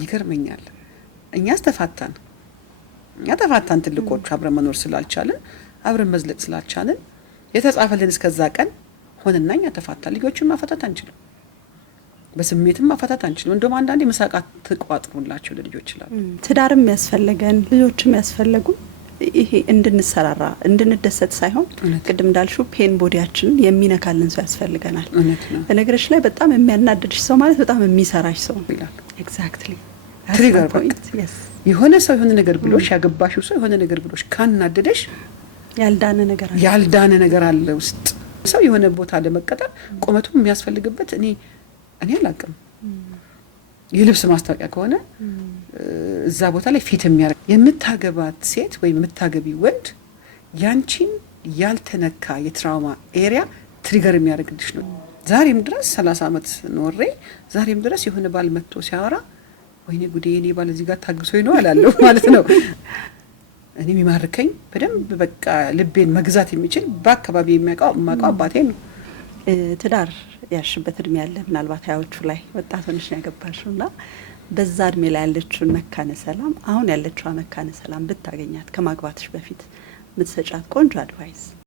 ይገርመኛል። እኛስ ተፋታን ትልቆቹ አብረን መኖር ስላልቻልን አብረን መዝለቅ ስላልቻልን የተጻፈልን እስከዛ ቀን ሆነና እኛ ተፋታን። ልጆችን ማፈታት አንችልም፣ በስሜትም ማፈታት አንችልም። እንደውም አንዳንዴ መሳቃት ተቋጥሩላቸው ለልጆች ይላል። ትዳርም ያስፈልገን ልጆችም ያስፈልጉ ይሄ እንድንሰራራ እንድንደሰት ሳይሆን ቅድም እንዳልሽው ፔን ቦዲያችንን የሚነካልን ሰው ያስፈልገናል። በነገርሽ ላይ በጣም የሚያናድድሽ ሰው ማለት በጣም የሚሰራሽ ሰው ይላል። ኤግዛክትሊ ትሪገር ፖይንት የሆነ ሰው የሆነ ነገር ብሎሽ ያገባሽው ሰው የሆነ ነገር ብሎሽ ካናደደሽ ያልዳነ ነገር አለ ውስጥ። ሰው የሆነ ቦታ ለመቀጠር ቁመቱም የሚያስፈልግበት እኔ አላውቅም። የልብስ ማስታወቂያ ከሆነ እዛ ቦታ ላይ ፊት የሚያደርግ የምታገባት ሴት ወይም የምታገቢ ወንድ ያንቺን ያልተነካ የትራውማ ኤሪያ ትሪገር የሚያደርግልሽ ነው። ዛሬም ድረስ 30 አመት ኖሬ ዛሬም ድረስ የሆነ ባል መጥቶ ሲያወራ ወይኔ ጉዴ እኔ ባል እዚህ ጋር ታግሶኝ ነው አላለሁ ማለት ነው። እኔ የሚማርከኝ በደንብ በቃ ልቤን መግዛት የሚችል በአካባቢ የሚያውቀው አባቴ ነው። ትዳር ያሽበት እድሜ ያለ ምናልባት ሀያዎቹ ላይ ወጣት ሆነሽ ያገባሽውና በዛ እድሜ ላይ ያለችውን መካነ ሰላም አሁን ያለችው መካነ ሰላም ብታገኛት ከማግባትሽ በፊት ምትሰጫት ቆንጆ አድቫይስ